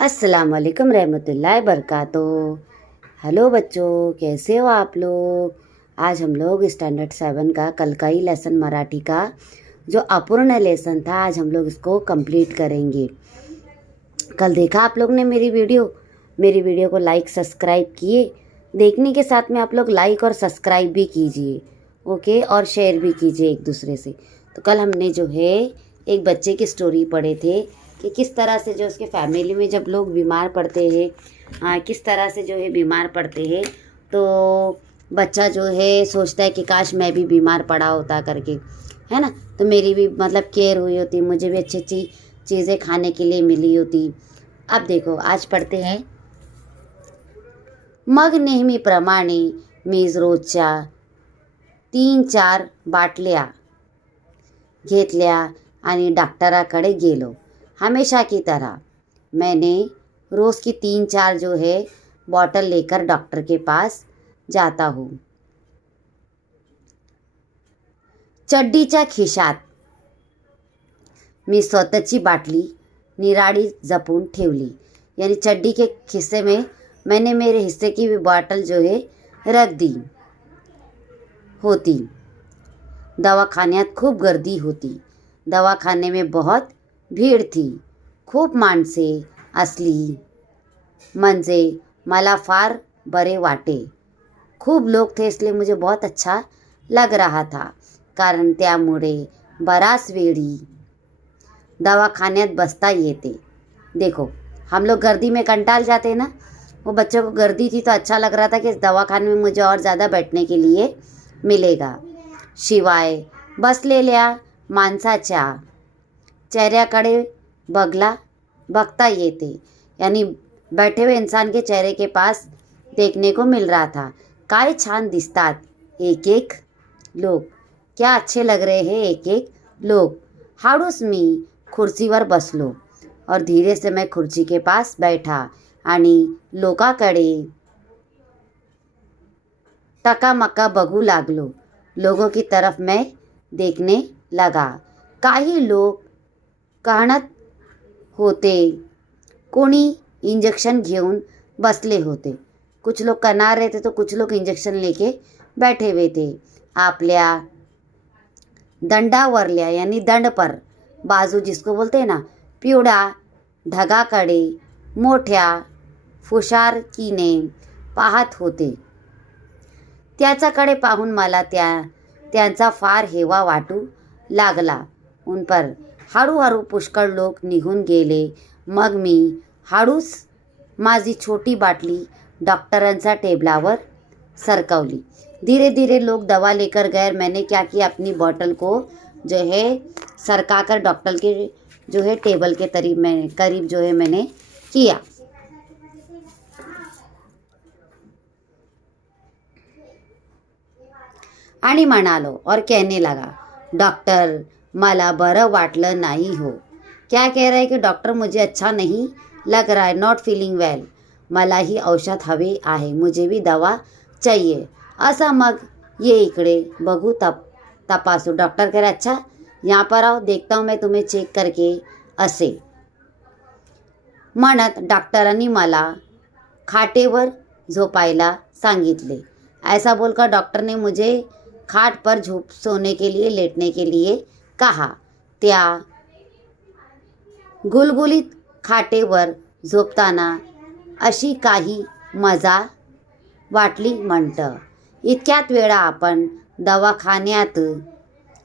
अस्सलाम वालेकुम रहमतुल्लाहि बरकातहू। हेलो बच्चों, कैसे हो आप लोग। आज हम लोग स्टैंडर्ड 7 का कल का ही लेसन मराठी का जो अपूर्ण लेसन था, आज हम लोग इसको कंप्लीट करेंगे। कल देखा आप लोग ने मेरी वीडियो को लाइक सब्सक्राइब किए। देखने के साथ में आप लोग लाइक और सब्सक्राइब भी कीजिए, ओके, और शेयर भी कीजिए एक दूसरे से। तो कल हमने जो है एक बच्चे की स्टोरी पढ़े थे कि किस तरह से जो उसके फैमिली में जब लोग बीमार पड़ते हैं, किस तरह से जो है बीमार पड़ते हैं, तो बच्चा जो है सोचता है कि काश मैं भी बीमार पड़ा होता करके, है ना। तो मेरी भी मतलब केयर हुई होती, मुझे भी अच्छी अच्छी चीज़ें खाने के लिए मिली होती। अब देखो, आज पढ़ते हैं। मग नेहमीप्रमाणे मी रोजच्या 3-4 बाटल्या घेतल्या आणि डॉक्टराकडे गेलो। हमेशा की तरह मैंने रोज़ की 3-4 जो है बॉटल लेकर डॉक्टर के पास जाता हूँ। चड्डीच्या खिशात मी स्वतःची बाटली निराड़ी जपून ठेवली, यानी चड्डी के खिस्से में मैंने मेरे हिस्से की भी बॉटल जो है रख दी होती। दवाखान्यात खूप गर्दी होती। दवाखाने में बहुत भीड़ थी। खूप माणसे असली म्हणजे मला फार बरे वाटे। खूप लोग थे इसलिए मुझे बहुत अच्छा लग रहा था, कारण त्यामुळे बराच वेळी दवाखान्यात बसता येते। देखो, हम लोग गर्दी में कंटाल जाते ना, वो बच्चों को गर्दी थी तो अच्छा लग रहा था कि इस दवाखाने में मुझे और ज़्यादा बैठने के लिए मिलेगा। शिवाय बसलेल्या माणसाच्या चेहऱ्याकडे बघता येते, यानी बैठे हुए इंसान के चेहरे के पास देखने को मिल रहा था। काय छान दिसतात एक एक लोग, क्या अच्छे लग रहे हैं एक एक लोग। हाडूस मी खुर्चीवर बसलो और धीरे से मैं खुर्ची के पास बैठा आणि लोकांकडे टकामका बघू लागलो। लोगों की तरफ मैं देखने लगा। काही लोग कहणत होते, कोणी इंजेक्शन घेऊन बसले होते। कुछ लोग कना रहे थे तो कुछ लोग इंजेक्शन लेके बैठे हुए थे। आपल्या दंडावरल्या यानी दंड पर बाजू जिसको बोलते हैं ना, पिवळा ढगाकडे मोठ्या फुशारकीने पाहत होते। त्याच्याकडे पाहून मला त्यांचा फार हेवा वाटू लागला। उन पर हळूहळू पुष्कळ लोक निघून गेले। मग मी हळूच माझी छोटी बाटली डॉक्टरांच्या टेबलावर सरकवली। धीरे धीरे लोग दवा लेकर गए। मैंने क्या किया, अपनी बोतल को जो है सरकाकर डॉक्टर के जो है टेबल के करीब जो है मैंने किया। आणि म्हणालो और कहने लगा, डॉक्टर मला बरं वाटलं नाही हो। क्या कह रहा है कि डॉक्टर मुझे अच्छा नहीं लग रहा है, नॉट फीलिंग वेल, मला ही औषध हवे आहे, मुझे भी दवा चाहिए। असा मग ये इकडे बघू तपासू। डॉक्टर कह रहा, अच्छा यहाँ पर आओ, देखता हूँ मैं तुम्हें चेक करके असे म्हणत डॉक्टरांनी मला खाटेवर झोपायला सांगितले। ऐसा बोलकर डॉक्टर ने मुझे खाट पर सोने के लिए, लेटने के लिए कहा। त्या गुलगुलीत खाटेवर झोपताना अशी काही मजा वाटली म्हणतं। इतक्यात वेळा आपण दवाखान्यात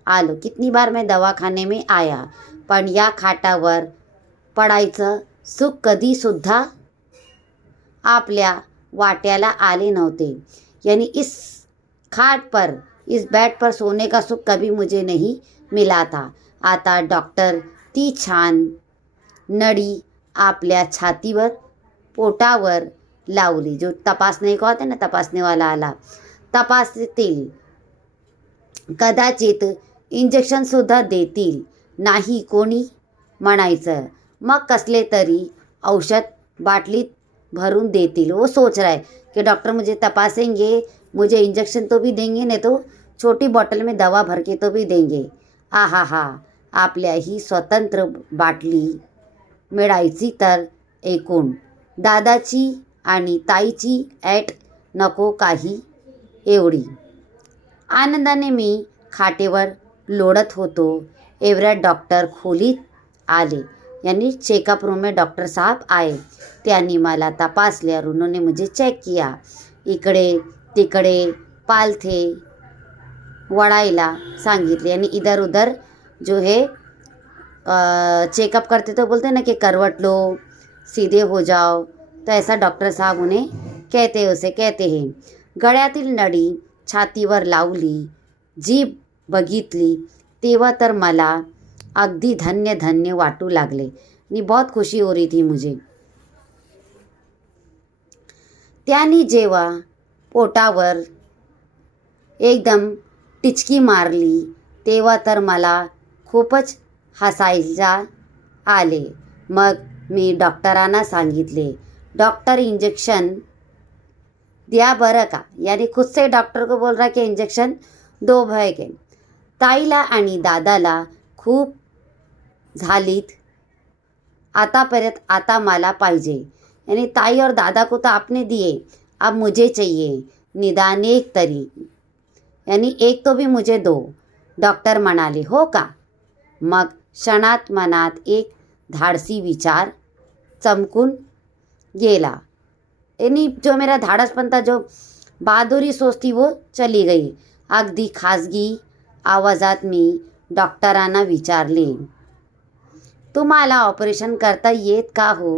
आलो। कितनी बार मैं दवाखाने में आया, पण या खाटावर पडायचं सुख कधीसुद्धा आपल्या वाट्याला आले नव्हते। यानी इस खाट पर, इस बेड पर सोने का सुख कभी मुझे नहीं मिला था। आता डॉक्टर ती छान नळी आपल्या छातीवर, पोटावर लावली। जो तपासणे को होते ना, तपासने वाला आला, तपासतील, कदाचित इंजेक्शनसुद्धा देतील, नाही कोणी म्हणायचं। मग कसले तरी औषध बाटलीत भरून देतील। वो सोच रहा है कि डॉक्टर मुझे तपासेंगे, मुझे इंजेक्शन तो भी देंगे, नहीं तो छोटी बॉटल में दवा भर के तो भी देंगे। आहा हा, आपल्या ही स्वतंत्र बाटली मिळायची तर ऐकून दादाची आणि ताईची ऐट नको काही एवढी. आनंदाने मी खाटेवर लोळत होतो. एवढ्यात डॉक्टर खोलीत आले. यानी चेकअप रूम में डॉक्टर साहब आए. त्यांनी मला तपासले और उन्होंने मुझे चेक किया. इकडे तिकडे पालथे वळायला सांगितले. यानी इधर उधर जो है चेकअप करते तो बोलते ना कि करवट लो, सीधे हो जाओ, तो ऐसा डॉक्टर साहब उन्हें कहते हैं. गळ्यातील नळी छातीवर लावली, जीभ बघितली तेव्हा तर मला अगदी धन्य धन्य वाटू लागले. आणि बहुत खुशी हो रही थी मुझे. त्यांनी जेव्हा पोटावर एकदम टिचकी मारली तेव्हा तर मला खूपच हसायला आले. मग मी डॉक्टरांना सांगितले, डॉक्टर इंजेक्शन दिया बरं का. यानी खुद से डॉक्टर को बोल रहा कि इंजेक्शन दो भय के. ताईला आणि दादाला खूप झालीत आतापर्यंत, आता मला पाहिजे. यानी ताई और दादा को तो आपने दिए, अब मुझे चाहिए निदान एक तरी. यानी एक तो भी मुझे दो. डॉक्टर म्हणाले, हो का. मग क्षणात मनात एक धाडसी विचार चमकून गेला. यानी जो मेरा धाडसपण था, जो बहादुरी सोच थी वो चली गई. अगदी खाजगी आवाजात मी डॉक्टरांना विचारले, तुम्हाला ऑपरेशन करता येत का हो.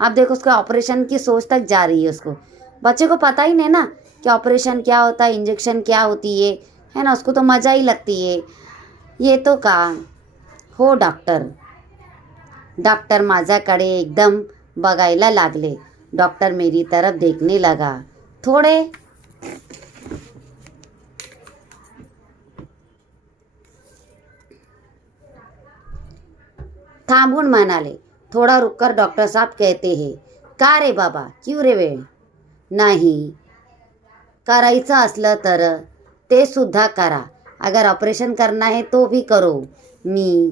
अब देखो उसको ऑपरेशन की सोच तक जा रही है. उसको बच्चे को पता ही नहीं ना कि ऑपरेशन क्या होता है, इंजेक्शन क्या होती है ना. उसको तो मज़ा ही लगती है. ये तो का हो डॉक्टर. डॉक्टर माझ्याकडे एकदम बघायला लागले. डॉक्टर मेरी तरफ देखने लगा. थोड़े थांबून म्हणाले, थोड़ा रुककर डॉक्टर साहब कहते हैं, का रे बाबा, क्यों रे वेळ. नाही करायचं असलं तर ते सुद्धा करा. अगर ऑपरेशन करना है तो भी करो. मी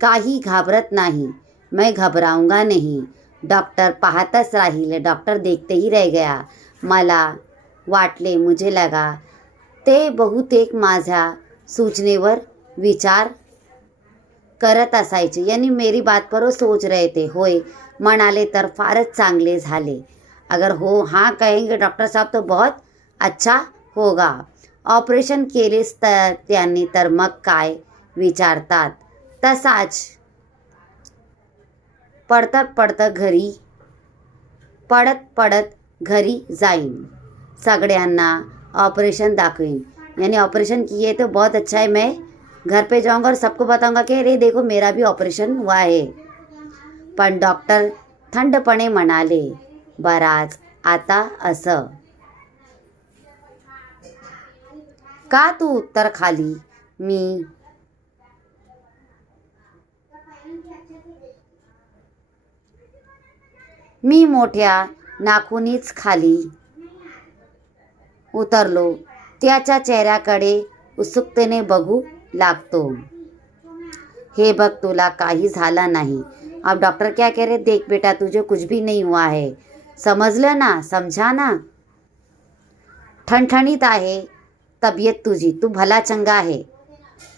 काही घाबरत नाही. मैं घबराऊंगा नहीं. डॉक्टर पाहतच राहिले. डॉक्टर देखते ही रह गया. मला वाटले, मुझे लगा ते बहुतेक माझ्या सूचनेवर विचार करत असायचे. यानी मेरी बात पर वो सोच रहे थे. होय म्हणाले तर फारच चांगले झाले. अगर हो हाँ कहेंगे डॉक्टर साहब तो बहुत अच्छा होगा. ऑपरेशन केलेच तर त्यांनी तर मग काय विचारतात. तसाच पडत घरी जाईन. सगळ्यांना ऑपरेशन दाखवीन. यानी ऑपरेशन किए तो बहुत अच्छा है. मैं घर पे जाऊंगा और सबको बताऊंगा कि अरे देखो मेरा भी ऑपरेशन हुआ है. पण डॉक्टर थंडपणे म्हणाले, बराच आता असं का तू उत्तर खाली. मी मोठ्या नाखुनीच खाली उतरलो. त्याच्या चेहऱ्याकडे उत्सुकतेने बघू लागतो. हे बघ तुला काही झालं नाही. अब डॉक्टर क्या कह रहे, देख बेटा तुझे कुछ भी नहीं हुआ है. समजलं ना, समझा ना. ठणठणीत आहे तब्येत तुझी, तू भला चंगा है.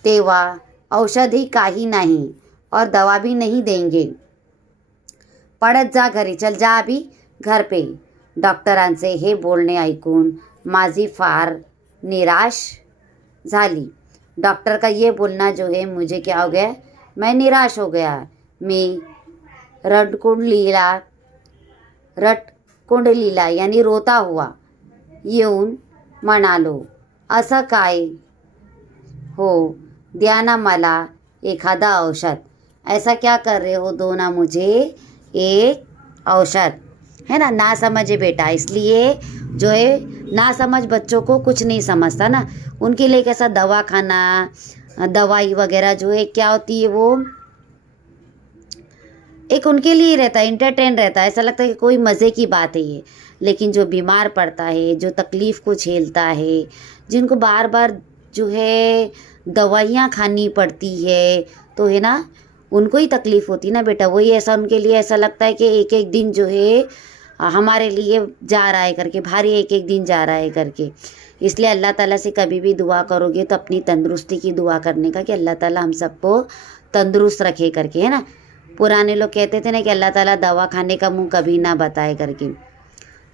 तेव्हा औषधही काही नाही और दवा भी नहीं देंगे. पडत जा घरी, चल जा अभी घर पे. डॉक्टरांचे हे बोलणे ऐकून माझी फार निराश झाली. डॉक्टर का ये बोलना जो है मुझे क्या हो गया, मैं निराश हो गया. मी रटकुंडलीला यानी रोता हुआ येऊन म्हणालो, असं काय हो, द्या ना मला एखादा औषध. ऐसा क्या कर रहे हो, दो ना मुझे एक औषध. है ना, ना समझे बेटा. इसलिए जो है ना समझ बच्चों को कुछ नहीं समझता ना. उनके लिए कैसा दवा खाना, दवाई वगैरह जो है क्या होती है, वो एक उनके लिए रहता है, इंटरटेन रहता है. ऐसा लगता है कि कोई मज़े की बात है ये. लेकिन जो बीमार पड़ता है, जो तकलीफ़ को झेलता है, जिनको बार बार जो है दवाइयाँ खानी पड़ती है, तो है ना उनको ही तकलीफ़ होती ना बेटा, वही ऐसा उनके लिए ऐसा लगता है कि एक एक दिन जो है हमारे लिए जा रहा है करके, भारी एक एक दिन जा रहा है करके। इसलिए अल्लाह ताला से कभी भी दुआ करोगे तो अपनी तंदुरुस्ती की दुआ करने का कि अल्लाह ताला हम सबको तंदुरुस्त रखे करके, है ना। पुराने लोग कहते थे ना कि अल्लाह ताला दवा खाने का मुंह कभी ना बताए करके,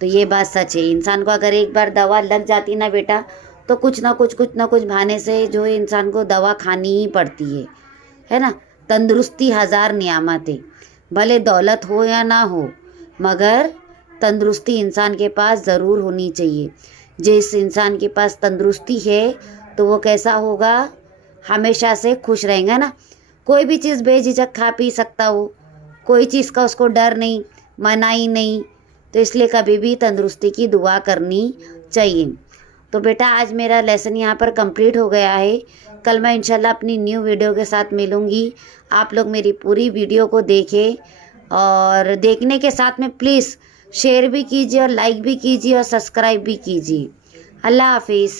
तो ये बात सच है। इंसान को अगर एक बार दवा लग जाती ना बेटा, तो कुछ ना कुछ बहाने से जो है इंसान को दवा खानी ही पड़ती है ना। तंदुरुस्ती हज़ार नियामत है, भले दौलत हो या ना हो, मगर तंदुरुस्ती इंसान के पास ज़रूर होनी चाहिए। जिस इंसान के पास तंदुरुस्ती है तो वो कैसा होगा, हमेशा से खुश रहेगा ना। कोई भी चीज़ बेझिझक खा पी सकता हो, कोई चीज़ का उसको डर नहीं, मनाही नहीं। तो इसलिए कभी भी तंदुरुस्ती की दुआ करनी चाहिए। तो बेटा आज मेरा लेसन यहाँ पर कंप्लीट हो गया है। कल मैं इंशाल्लाह अपनी न्यू वीडियो के साथ मिलूँगी। आप लोग मेरी पूरी वीडियो को देखें और देखने के साथ में प्लीज़ शेयर भी कीजिए और लाइक भी कीजिए और सब्सक्राइब भी कीजिए। अल्लाह हाफिज़।